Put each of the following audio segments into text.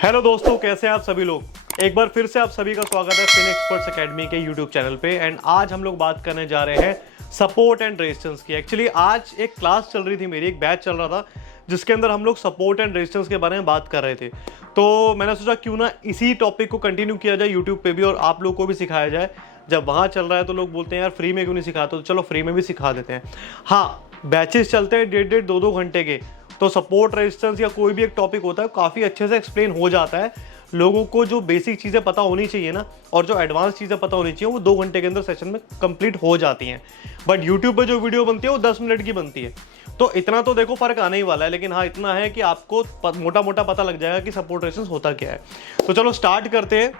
Hello दोस्तों, कैसे हैं आप सभी लोग। एक बार फिर से आप सभी का स्वागत है फिन एक्सपर्ट्स एकेडमी के यूट्यूब चैनल पे। एंड आज हम लोग बात करने जा रहे हैं सपोर्ट एंड रेजिस्टेंस की। एक्चुअली आज एक क्लास चल रही थी मेरी, एक बैच चल रहा था जिसके अंदर हम लोग सपोर्ट एंड रेजिस्टेंस के बारे में बात कर रहे थे। तो मैंने सोचा क्यों ना इसी टॉपिक को कंटिन्यू किया जाए यूट्यूब पे भी और आप लोग को भी सिखाया जाए। जब वहाँ चल रहा है तो लोग बोलते हैं यार फ्री में क्यों नहीं सिखाते, तो चलो फ्री में भी सिखा देते हैं। हाँ, बैचेस चलते हैं 1.5-2 घंटे के, तो सपोर्ट रेजिस्टेंस या कोई भी एक टॉपिक होता है काफ़ी अच्छे से एक्सप्लेन हो जाता है। लोगों को जो बेसिक चीज़ें पता होनी चाहिए ना, और जो एडवांस चीज़ें पता होनी चाहिए, वो 2 घंटे के अंदर सेशन में कंप्लीट हो जाती हैं। बट यूट्यूब पे जो वीडियो बनती है वो 10 मिनट की बनती है, तो इतना तो देखो फ़र्क आने ही वाला है। लेकिन हाँ, इतना है कि आपको मोटा मोटा पता लग जाएगा कि सपोर्ट रेजिस्टेंस होता क्या है। तो चलो स्टार्ट करते हैं।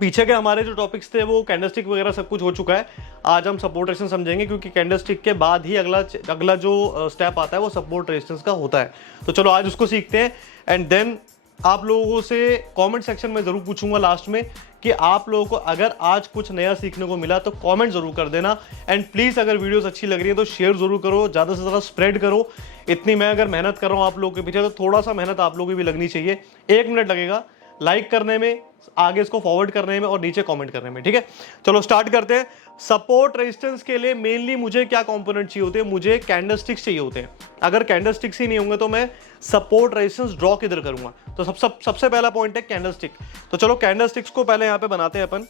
पीछे के हमारे जो टॉपिक्स थे वो कैंडलस्टिक वगैरह सब कुछ हो चुका है। आज हम सपोर्ट रेजिस्टेंस समझेंगे, क्योंकि कैंडलस्टिक के बाद ही अगला जो स्टेप आता है वो सपोर्ट रेजिस्टेंस का होता है। तो चलो आज उसको सीखते हैं। एंड देन आप लोगों से कमेंट सेक्शन में ज़रूर पूछूंगा लास्ट में कि आप लोगों को अगर आज कुछ नया सीखने को मिला तो कमेंट ज़रूर कर देना। एंड प्लीज़ अगर वीडियोस अच्छी लग रही है तो शेयर ज़रूर करो, ज़्यादा से ज़्यादा स्प्रेड करो। इतनी मैं अगर मेहनत कर रहा हूँ आप लोगों के पीछे, तो थोड़ा सा मेहनत आप लोगों की भी लगनी चाहिए। 1 मिनट लगेगा लाइक करने में, आगे इसको फॉरवर्ड करने में और नीचे कमेंट करने में, ठीक है। चलो स्टार्ट करते हैं। सपोर्ट रेजिस्टेंस के लिए मेनली मुझे क्या कंपोनेंट चाहिए होते हैं, मुझे कैंडलस्टिक्स चाहिए होते हैं। अगर कैंडलस्टिक्स ही नहीं होंगे तो मैं सपोर्ट रेजिस्टेंस ड्रॉ किधर करूंगा। तो सबसे पहला पॉइंट है कैंडलस्टिक। तो चलो कैंडलस्टिक्स को पहले यहां पे बनाते हैं अपन।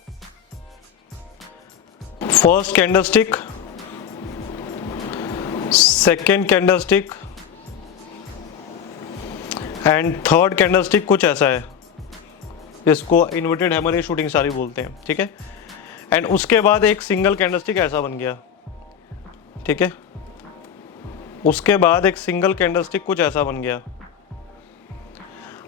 First candlestick, second candlestick and third candlestick कुछ ऐसा है, जिसको इन्वर्टेड हैमर या शूटिंग स्टार बोलते हैं, ठीक है। एंड उसके बाद एक सिंगल कैंडलस्टिक ऐसा बन गया, ठीक है। उसके बाद एक सिंगल कैंडलस्टिक कुछ ऐसा बन गया।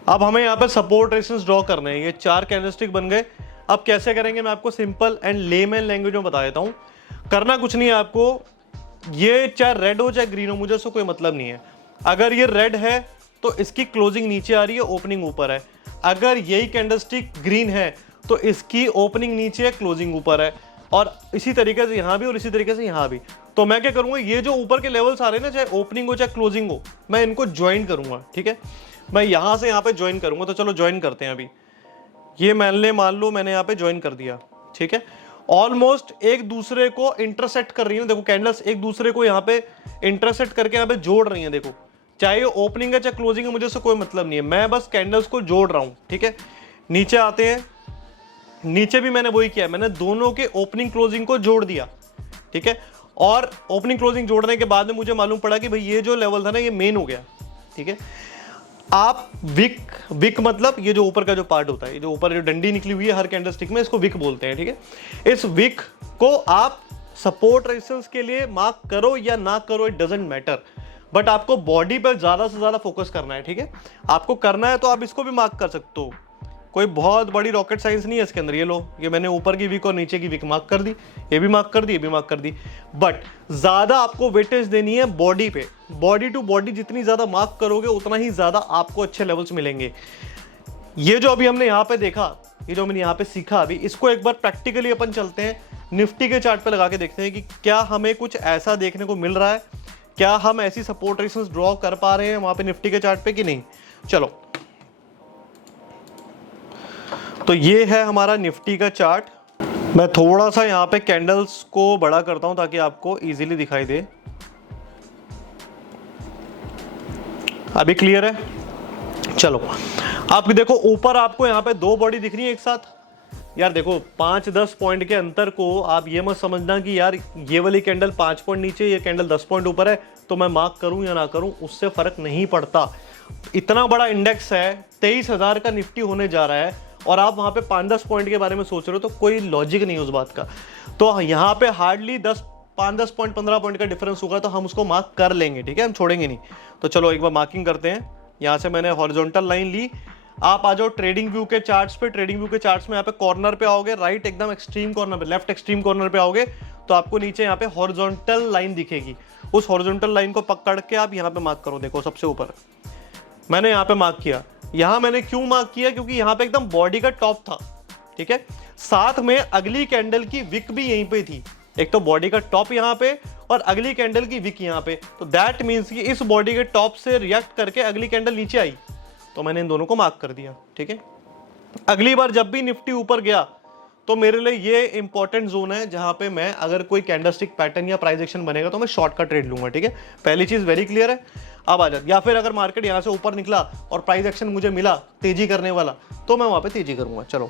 अब हमें यहाँ पे सपोर्ट रेजिस्टेंस ड्रॉ करने हैं। ये 4 कैंडलस्टिक बन गए। अब कैसे करेंगे मैं आपको सिंपल एंड लेमैन लैंग्वेज में बता देता हूँ। करना कुछ नहीं है आपको, ये चाहे रेड हो चाहे ग्रीन हो, मुझे उससे कोई मतलब नहीं है। अगर ये रेड है तो इसकी क्लोजिंग नीचे आ रही है, ओपनिंग ऊपर है। अगर यही कैंडलस्टिक ग्रीन है तो इसकी ओपनिंग नीचे है, क्लोजिंग ऊपर है। और इसी तरीके से यहाँ भी और इसी तरीके से यहाँ भी। तो मैं क्या करूँगा, ये जो ऊपर के लेवल्स आ रहे हैं ना, चाहे ओपनिंग हो चाहे क्लोजिंग हो, मैं इनको ज्वाइन करूँगा, ठीक है। मैं यहाँ से यहाँ पे ज्वाइन करूँगा। तो चलो ज्वाइन करते हैं। अभी ये मान लो मैंने यहाँ पे ज्वाइन कर दिया, ठीक है। ऑलमोस्ट एक दूसरे को इंटरसेक्ट कर रही है। देखो कैंडल्स एक दूसरे को यहाँ पे इंटरसेक्ट करके यहाँ पे जोड़ रही हैं। देखो चाहे ओपनिंग है चाहे क्लोजिंग है, मुझे उससे कोई मतलब नहीं है, मैं बस कैंडल्स को जोड़ रहा हूं, ठीक है। नीचे आते हैं। नीचे भी मैंने वही किया, मैंने दोनों के ओपनिंग क्लोजिंग को जोड़ दिया, ठीक है। और ओपनिंग क्लोजिंग जोड़ने के बाद में मुझे मालूम पड़ा कि भाई ये जो लेवल था ना, ये मेन हो गया, ठीक है। आप विक मतलब ये जो ऊपर का जो पार्ट होता है, ये जो ऊपर जो डंडी निकली हुई है हर कैंडलस्टिक में, इसको विक बोलते हैं, ठीक है। इस विक को आप सपोर्ट रेजिस्टेंस के लिए मार्क करो या ना करो, इट डजंट मैटर। बट आपको बॉडी पर ज्यादा से ज्यादा फोकस करना है, ठीक है। आपको करना है तो आप इसको भी मार्क कर सकते हो, कोई बहुत बड़ी रॉकेट साइंस नहीं है इसके अंदर। ये लो, ये मैंने ऊपर की विक और नीचे की विक मार्क कर दी, ये भी मार्क कर दी, ये भी मार्क कर दी। बट ज्यादा आपको वेटेज देनी है बॉडी पे। बॉडी टू बॉडी जितनी ज्यादा मार्क करोगे उतना ही ज्यादा आपको अच्छे लेवल्स मिलेंगे। ये जो अभी हमने यहाँ पे देखा, ये जो हमने यहाँ पे सीखा, अभी इसको एक बार प्रैक्टिकली अपन चलते हैं, निफ्टी के चार्ट पे लगा के देखते हैं कि क्या हमें कुछ ऐसा देखने को मिल रहा है, क्या हम ऐसी सपोर्ट रेजिस्टेंस ड्रॉ कर पा रहे हैं वहां पे निफ्टी के चार्ट पे कि नहीं। चलो, तो ये है हमारा निफ्टी का चार्ट। मैं थोड़ा सा यहां पे कैंडल्स को बड़ा करता हूं ताकि आपको इजीली दिखाई दे। अभी क्लियर है। चलो, आप देखो ऊपर आपको यहां पे 2 बॉडी दिख रही है एक साथ। यार देखो 5-10 पॉइंट के अंतर को आप ये मत समझना कि यार ये वाली कैंडल 5 पॉइंट नीचे, ये कैंडल 10 पॉइंट ऊपर है तो मैं मार्क करूं या ना करूं, उससे फर्क नहीं पड़ता। इतना बड़ा इंडेक्स है, 23,000 का निफ्टी होने जा रहा है, और आप वहां पे 5-10 पॉइंट के बारे में सोच रहे हो, तो कोई लॉजिक नहीं है उस बात का। तो यहाँ पे हार्डली 5-10 पॉइंट 15 पॉइंट का डिफरेंस होगा तो हम उसको मार्क कर लेंगे, ठीक है, हम छोड़ेंगे नहीं। तो चलो एक बार मार्किंग करते हैं। यहाँ से मैंने हॉरिजॉन्टल लाइन ली। आप आ जाओ ट्रेडिंग व्यू के चार्ट्स पे। ट्रेडिंग व्यू के चार्ट्स में यहाँ पे कॉर्नर पे आओगे, राइट एकदम एक्सट्रीम कॉर्नर पे, लेफ्ट एक्सट्रीम कॉर्नर पे आओगे तो आपको नीचे यहाँ पे हॉरिजॉन्टल लाइन दिखेगी। उस हॉरिजॉन्टल लाइन को पकड़ के आप यहाँ पे मार्क करो। देखो सबसे ऊपर मैंने यहाँ पे मार्क किया। यहाँ मैंने क्यों मार्क किया, क्योंकि यहाँ पे एकदम बॉडी का टॉप था, ठीक है। साथ में अगली कैंडल की विक भी यहीं पे थी। एक तो बॉडी का टॉप यहाँ पे और अगली कैंडल की विक यहाँ पे, तो दैट मीन्स कि इस बॉडी के टॉप से रिएक्ट करके अगली कैंडल नीचे आई। तो मैंने इन दोनों को मार्क कर दिया, ठीक है। अगली बार जब भी निफ्टी ऊपर गया तो मेरे लिए ये इंपॉर्टेंट जोन है जहां पे मैं अगर कोई कैंडलस्टिक पैटर्न या प्राइस एक्शन बनेगा तो मैं शॉर्ट का ट्रेड लूंगा, ठीक है। पहली चीज वेरी क्लियर है। अब आ जाती, या फिर अगर मार्केट यहां से ऊपर निकला और प्राइस एक्शन मुझे मिला तेजी करने वाला तो मैं वहां पे तेजी करूंगा। चलो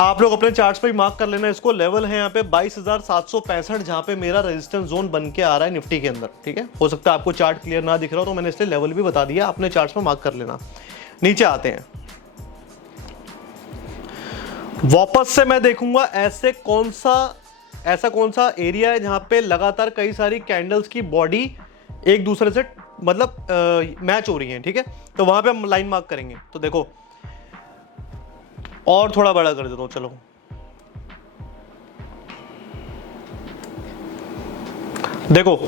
आप लोग अपने चार्ट्स पे मार्क कर लेना इसको। लेवल है यहाँ पे 22,765 जहां पे मेरा रेजिस्टेंस जोन बन के आ रहा है निफ्टी के अंदर, ठीक है। हो सकता है आपको चार्ट क्लियर ना दिख रहा हो तो मैंने इसलिए लेवल भी बता दिया, अपने चार्ट्स पे मार्क कर लेना। नीचे आते हैं, वापस से मैं देखूंगा ऐसा कौन सा एरिया है जहां पे लगातार कई सारी कैंडल्स की बॉडी एक दूसरे से मतलब मैच हो रही है, ठीक है। तो वहां पे हम लाइन मार्क करेंगे। तो देखो और थोड़ा बड़ा कर देता हूं, चलो देखो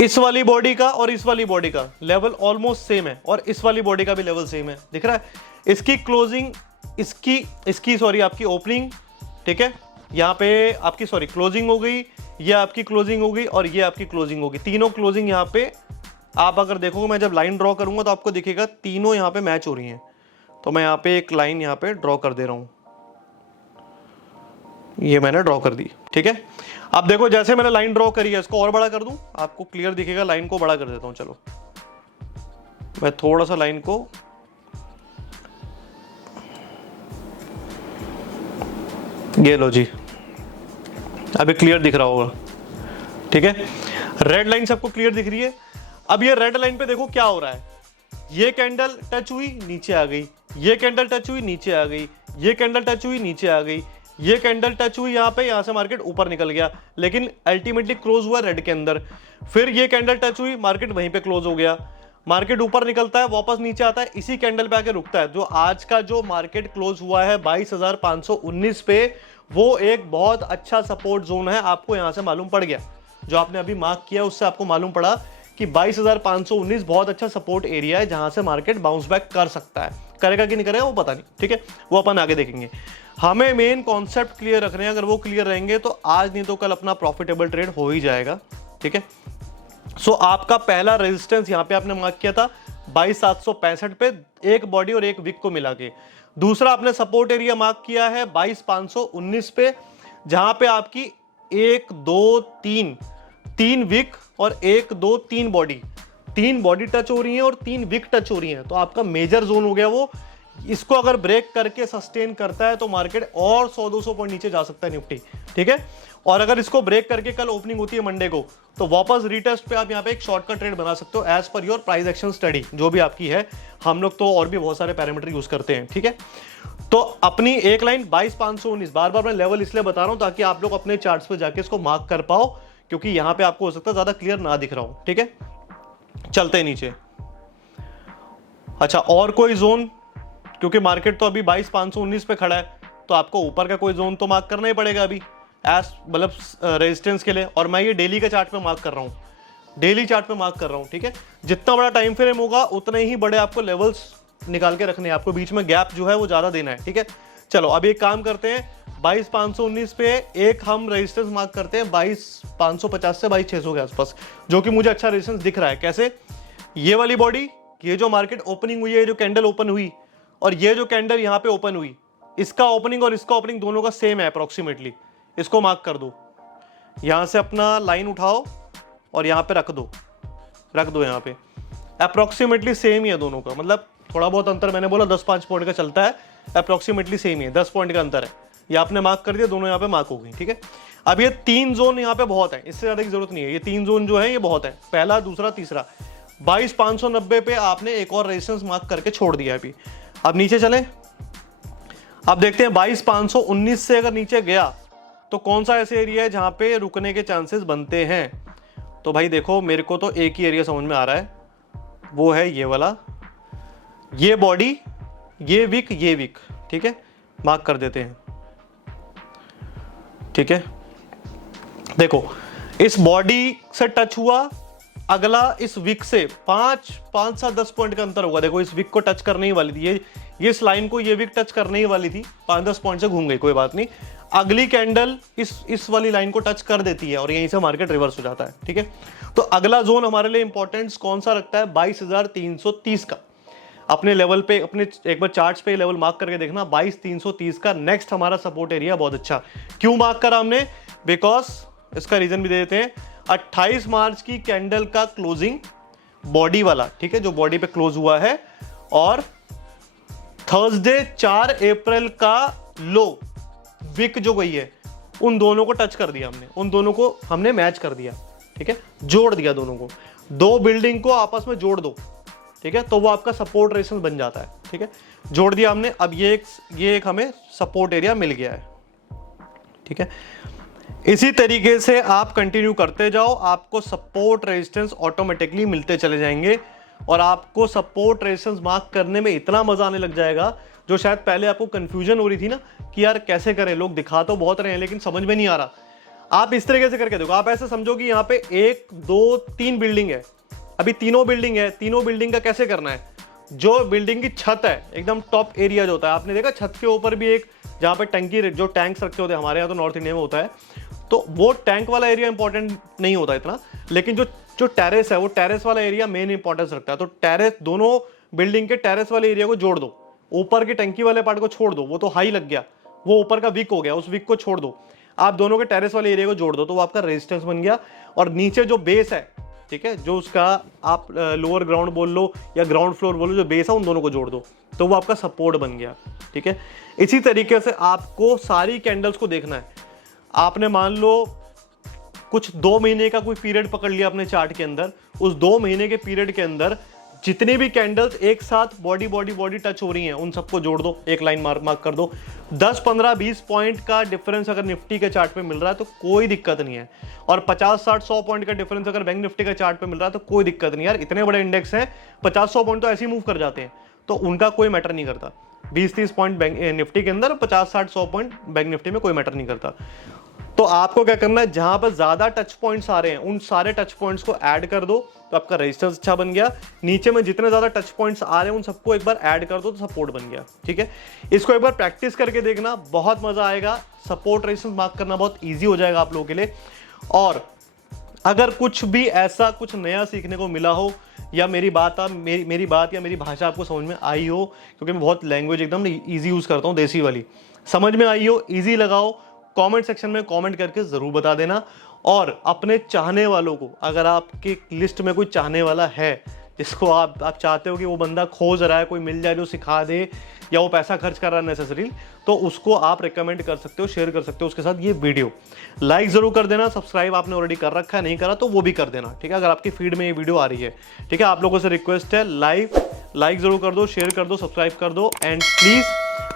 इस वाली बॉडी का और इस वाली बॉडी का लेवल ऑलमोस्ट सेम है और इस वाली बॉडी का भी लेवल सेम है, दिख रहा है। इसकी क्लोजिंग इसकी सॉरी आपकी ओपनिंग, ठीक है, यहाँ पे आपकी सॉरी क्लोजिंग हो गई, ये आपकी क्लोजिंग हो गई और ये आपकी क्लोजिंग होगी। तीनों क्लोजिंग यहाँ पे आप अगर देखोगे, मैं जब लाइन ड्रॉ करूंगा तो आपको दिखेगा तीनों यहाँ पे मैच हो रही हैं। तो मैं यहाँ पे एक लाइन यहाँ पे ड्रॉ कर दे रहा हूं, ये मैंने ड्रॉ कर दी, ठीक है। अब देखो जैसे मैंने लाइन ड्रॉ करी है, इसको और बड़ा कर दूं, आपको क्लियर दिखेगा। लाइन को बड़ा कर देता हूं, चलो मैं थोड़ा सा लाइन को, ये लो जी, अभी क्लियर दिख रहा होगा, ठीक है। रेड लाइन सबको क्लियर दिख रही है। अब ये रेड लाइन पे देखो क्या हो रहा है, ये कैंडल टच हुई नीचे आ गई, ये कैंडल टच हुई नीचे आ गई, ये कैंडल टच हुई नीचे आ गई, ये कैंडल टच हुई यहाँ पे, यहाँ से मार्केट ऊपर निकल गया लेकिन अल्टीमेटली क्लोज हुआ रेड के अंदर। फिर ये कैंडल टच हुई, मार्केट वहीं पे क्लोज हो गया, मार्केट ऊपर निकलता है वापस नीचे आता है, इसी कैंडल पे आके रुकता है। जो आज का जो मार्केट क्लोज हुआ है 22,519 पे, वो एक बहुत अच्छा सपोर्ट जोन है। आपको यहां से मालूम पड़ गया, जो आपने अभी मार्क किया उससे आपको मालूम पड़ा कि 22,519 बहुत अच्छा सपोर्ट एरिया है जहां से मार्केट बाउंस बैक कर सकता है। करेगा कि नहीं करेगा वो पता नहीं, ठीक है, वो अपन आगे देखेंगे। हमें मेन कॉन्सेप्ट क्लियर रखने हैं, अगर वो क्लियर रहेंगे तो आज नहीं तो कल अपना प्रॉफिटेबल ट्रेड हो ही जाएगा, ठीक है। सो आपका पहला रेजिस्टेंस यहां पे आपने मार्क किया था 22,765 पे, एक बॉडी और एक विक को मिला के। दूसरा आपने सपोर्ट एरिया मार्क किया है 22,519 पे, जहां पे आपकी 1 2 3 विक और 1 2 3 बॉडी, 3 बॉडी टच हो रही हैं और 3 विक टच हो रही हैं। तो आपका मेजर जोन हो गया वो। इसको अगर ब्रेक करके सस्टेन करता है तो मार्केट और 100-200 पॉइंट नीचे जा सकता है निफ्टी, ठीक है। और अगर इसको ब्रेक करके कल ओपनिंग होती है मंडे को, तो वापस रीटेस्ट पे आप यहाँ पे एक शॉर्ट का ट्रेड बना सकते हो as per your price action study जो भी आपकी है। हम लोग तो और भी बहुत सारे पैरामीटर यूज करते हैं, ठीक है। तो अपनी एक लाइन 22,519, बार बार मैं लेवल इसलिए बता रहा हूं ताकि आप लोग अपने चार्ट्स पे जाके इसको मार्क कर पाओ, क्योंकि यहां पे आपको हो सकता है ज्यादा क्लियर ना दिख रहा हो, ठीक है। चलते हैं नीचे। अच्छा, और कोई जोन, क्योंकि मार्केट तो अभी 22,519 पे खड़ा है, तो आपको ऊपर का कोई जोन तो मार्क करना ही पड़ेगा अभी एज मतलब रेजिस्टेंस के लिए। और मैं ये डेली के चार्ट पे मार्क कर रहा हूँ, डेली चार्ट पे मार्क कर रहा हूँ, ठीक है। जितना बड़ा टाइम फ्रेम होगा उतने ही बड़े आपको लेवल्स निकाल के रखने हैं, आपको बीच में गैप जो है वो ज्यादा देना है, ठीक है। चलो अब एक काम करते हैं, 22,519 पे एक हम रेजिस्टेंस मार्क करते हैं 22,550 से 22,600 के आसपास, जो कि मुझे अच्छा रेजिस्टेंस दिख रहा है। कैसे? ये वाली बॉडी, ये जो मार्केट ओपनिंग हुई है, जो कैंडल ओपन हुई और ये जो कैंडल यहाँ पे ओपन हुई, इसका ओपनिंग और इसका ओपनिंग दोनों का सेम है अप्रोक्सीमेटली। इसको मार्क कर दो, यहां से अपना लाइन उठाओ और यहां पे रख दो यहां पे। अप्रोक्सीमेटली सेम ही है दोनों का, मतलब थोड़ा बहुत अंतर मैंने बोला 10-5 पॉइंट का चलता है, अप्रोक्सीमेटली सेम ही है, 10 पॉइंट का अंतर है। ये आपने मार्क कर दिया, दोनों यहाँ पे मार्क हो गई, ठीक है। अब ये 3 जोन यहाँ पे बहुत है, इससे ज्यादा की जरूरत नहीं है। ये 3 जोन जो है ये बहुत है, पहला, दूसरा, तीसरा। 22,590 पे आपने एक और रेजिस्टेंस मार्क करके छोड़ दिया अभी। अब नीचे चले, अब देखते हैं 22,519 से अगर नीचे गया तो कौन सा ऐसे एरिया है जहां पे रुकने के चांसेस बनते हैं। तो भाई देखो, मेरे को तो एक ही एरिया समझ में आ रहा है, वो है ये वाला, ये बॉडी, ये विक, ठीक है, मार्क कर देते हैं, ठीक है। देखो इस बॉडी से टच हुआ, अगला इस विक से 5-7-10 पॉइंट का अंतर होगा। देखो इस विक को टच करने ही वाली थी, ये इस लाइन को ये विक टच करने ही वाली थी, 5-10 पॉइंट से घूम गई, कोई बात नहीं। अगली कैंडल इस वाली लाइन को टच कर देती है और यहीं से मार्केट रिवर्स हो जाता है, ठीक है। तो अगला जोन हमारे लिए इंपॉर्टेंस कौन सा रखता है? 22,330 का। अपने लेवल पे, अपने एक बार चार्ट्स पे लेवल मार्क करके देखना 22,330 का नेक्स्ट हमारा सपोर्ट एरिया बहुत अच्छा। क्यों मार्क करा हमने? बिकॉज इसका रीजन भी दे देते हैं। 28 मार्च की कैंडल का क्लोजिंग बॉडी वाला, ठीक है, जो बॉडी पे क्लोज हुआ है, और थर्सडे 4 अप्रैल का लो विक जो गई है, उन दोनों को टच कर दिया हमने, उन दोनों को हमने मैच कर दिया, ठीक है, जोड़ दिया दोनों को, दो बिल्डिंग को आपस में जोड़ दो, ठीक है, तो वो आपका सपोर्ट रेजिस्टेंस बन जाता है, ठीक है, जोड़ दिया हमने। अब ये एक हमें सपोर्ट एरिया मिल गया है, ठीक है। इसी तरीके से आप कंटिन्यू करते जाओ, आपको सपोर्ट रेजिस्टेंस ऑटोमेटिकली मिलते चले जाएंगे, और आपको सपोर्ट रेजिस्टेंस मार्क करने में इतना मजा आने लग जाएगा, जो शायद पहले आपको कंफ्यूजन हो रही थी ना कि यार कैसे करें, लोग दिखा तो बहुत रहे हैं लेकिन समझ में नहीं आ रहा। आप इस तरीके से करके देखो, आप ऐसे समझो कि यहाँ पे 1 2 3 बिल्डिंग है, अभी तीनों बिल्डिंग है, तीनों बिल्डिंग का कैसे करना है, जो बिल्डिंग की छत है एकदम टॉप एरिया जो होता है, आपने देखा छत के ऊपर भी एक जहाँ पे टंकी, जो टैंक्स रखे होते हैं, हमारे यहाँ तो नॉर्थ इंडिया में होता है, तो वो टैंक वाला एरिया इंपॉर्टेंट नहीं होता इतना, लेकिन जो टेरेस है, वो टेरेस वाला एरिया मेन इंपॉर्टेंस रखता है। तो टेरेस, दोनों बिल्डिंग के टेरेस वाले एरिया को जोड़ दो, ऊपर की टंकी वाले पार्ट को छोड़ दो, वो तो हाई लग गया, वो ऊपर का वीक हो गया, उस वीक को छोड़ दो, आप दोनों के टेरेस वाले एरिया को जोड़ दो, तो वो आपका रेजिस्टेंस बन गया। और नीचे जो बेस है, ठीक है, जो उसका आप लोअर ग्राउंड बोल लो या ग्राउंड फ्लोर बोल लो, जो बेस है उन दोनों को जोड़ दो, तो वो आपका सपोर्ट बन गया, ठीक है। इसी तरीके से आपको सारी कैंडल्स को देखना है। आपने मान लो कुछ 2 महीने का कोई पीरियड पकड़ लिया अपने चार्ट के अंदर, उस 2 महीने के पीरियड के अंदर जितनी भी कैंडल्स एक साथ बॉडी टच हो रही हैं, उन सबको जोड़ दो, एक लाइन मार्क कर दो। 10 15 20 पॉइंट का डिफरेंस अगर निफ्टी के चार्ट पे मिल रहा है तो कोई दिक्कत नहीं है, और 50 60 100 पॉइंट का डिफरेंस अगर बैंक निफ्टी के चार्ट पे मिल रहा है तो कोई दिक्कत नहीं। यार इतने बड़े इंडेक्स हैं, 50 100 पॉइंट तो ऐसे ही मूव कर जाते हैं, तो उनका कोई मैटर नहीं करता। 20 30 पॉइंट बैंक निफ्टी के अंदर, 50 60 100 पॉइंट बैंक निफ्टी में कोई मैटर नहीं करता। तो आपको क्या करना है, जहां पर ज्यादा टच पॉइंट्स आ रहे हैं उन सारे टच पॉइंट्स को ऐड कर दो, तो आपका रेजिस्टेंस अच्छा बन गया। नीचे में जितने ज्यादा टच पॉइंट्स आ रहे हैं उन सबको एक बार ऐड कर दो, तो सपोर्ट बन गया, ठीक है। इसको एक बार प्रैक्टिस करके देखना, बहुत मजा आएगा। सपोर्ट रेजिस्टेंस मार्क करना बहुत ईजी हो जाएगा आप लोगों के लिए। और अगर कुछ भी ऐसा कुछ नया सीखने को मिला हो, या मेरी बात या मेरी भाषा आपको समझ में आई हो, क्योंकि मैं बहुत लैंग्वेज एकदम ईजी यूज करता हूँ, देसी वाली, समझ में आई हो, ईजी लगाओ, कमेंट सेक्शन में कमेंट करके जरूर बता देना। और अपने चाहने वालों को, अगर आपकी लिस्ट में कोई चाहने वाला है जिसको आप चाहते हो कि वो बंदा खोज रहा है, कोई मिल जाए जो सिखा दे, या वो पैसा खर्च कर रहा है नेसेसरी, तो उसको आप रिकमेंड कर सकते हो, शेयर कर सकते हो उसके साथ ये वीडियो। लाइक जरूर कर देना, सब्सक्राइब आपने ऑलरेडी कर रखा है, नहीं करा तो वो भी कर देना, ठीक है, अगर आपकी फीड में ये वीडियो आ रही है, ठीक है। आप लोगों से रिक्वेस्ट है, लाइक जरूर कर दो, शेयर कर दो, सब्सक्राइब कर दो, एंड प्लीज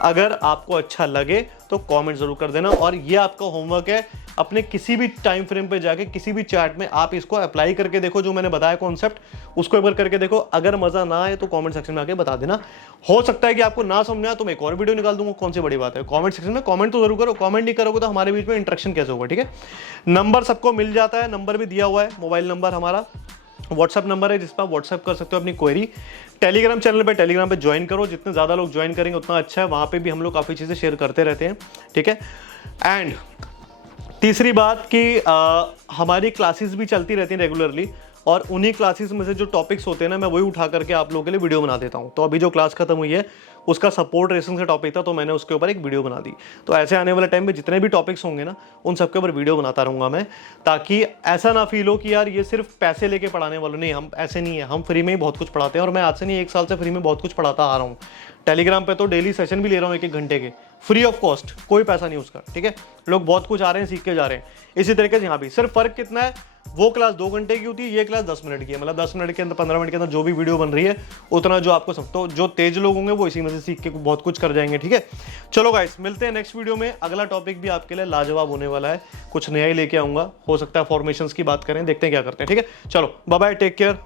अगर आपको अच्छा लगे तो कमेंट जरूर कर देना। और ये आपका होमवर्क है, अपने किसी भी टाइम फ्रेम पे जाके किसी भी चार्ट में आप इसको अप्लाई करके देखो, जो मैंने बताया कॉन्सेप्ट, उसको एक बार करके देखो। अगर मजा ना आए तो कमेंट सेक्शन में आके बता देना। हो सकता है कि आपको ना समझ आए तो मैं एक और वीडियो निकाल दूंगा, कौन सी बड़ी बात है। कमेंट सेक्शन में कमेंट तो जरूर करो, कमेंट नहीं करोगे तो हमारे बीच में इंटरेक्शन कैसे होगा, ठीक है। नंबर सबको मिल जाता है, नंबर भी दिया हुआ है, मोबाइल नंबर हमारा, व्हाट्सएप नंबर है जिस पर आप व्हाट्सएप कर सकते हो अपनी क्वेरी। टेलीग्राम चैनल पे, टेलीग्राम पे ज्वाइन करो, जितने ज़्यादा लोग ज्वाइन करेंगे उतना अच्छा है, वहाँ पे भी हम लोग काफ़ी चीज़ें शेयर करते रहते हैं, ठीक है। एंड तीसरी बात कि हमारी क्लासेस भी चलती रहती हैं रेगुलरली, और उन्हीं क्लासेस में से जो टॉपिक्स होते हैं ना, मैं वही उठा करके आप लोगों के लिए वीडियो बना देता हूँ। तो अभी जो क्लास खत्म हुई है उसका सपोर्ट रेजिस्टेंस का टॉपिक था, तो मैंने उसके ऊपर एक वीडियो बना दी। तो ऐसे आने वाले टाइम में जितने भी टॉपिक्स होंगे ना, उन सबके ऊपर वीडियो बनाता रहूँगा मैं, ताकि ऐसा ना फील हो कि यार ये सिर्फ पैसे लेके पढ़ाने वालों, नहीं, हम ऐसे नहीं है, हम फ्री में ही बहुत कुछ पढ़ाते हैं। और मैं आज से नहीं, 1 साल से फ्री में बहुत कुछ पढ़ाता आ रहा हूँ। टेलीग्राम पे तो डेली सेशन भी ले रहा हूँ 1-1 घंटे के, फ्री ऑफ कॉस्ट, कोई पैसा नहीं उसका, ठीक है। लोग बहुत कुछ आ रहे हैं, सीख के जा रहे हैं। इसी तरीके से यहाँ भी सिर्फ फर्क कितना है, वो क्लास 2 घंटे की होती है, ये क्लास 10 मिनट की है। मतलब 10 मिनट के अंदर, 15 मिनट के अंदर जो भी वीडियो बन रही है उतना जो आपको सब, तो जो तेज लोग होंगे वो इसी में से सीख के बहुत कुछ कर जाएंगे, ठीक है। चलो गाइस, मिलते हैं नेक्स्ट वीडियो में। अगला टॉपिक भी आपके लिए लाजवाब होने वाला है, कुछ नया ही लेके आऊंगा। हो सकता है फॉर्मेशंस की बात करें, देखते हैं क्या करते हैं, ठीक है। चलो बाय बाय, टेक केयर।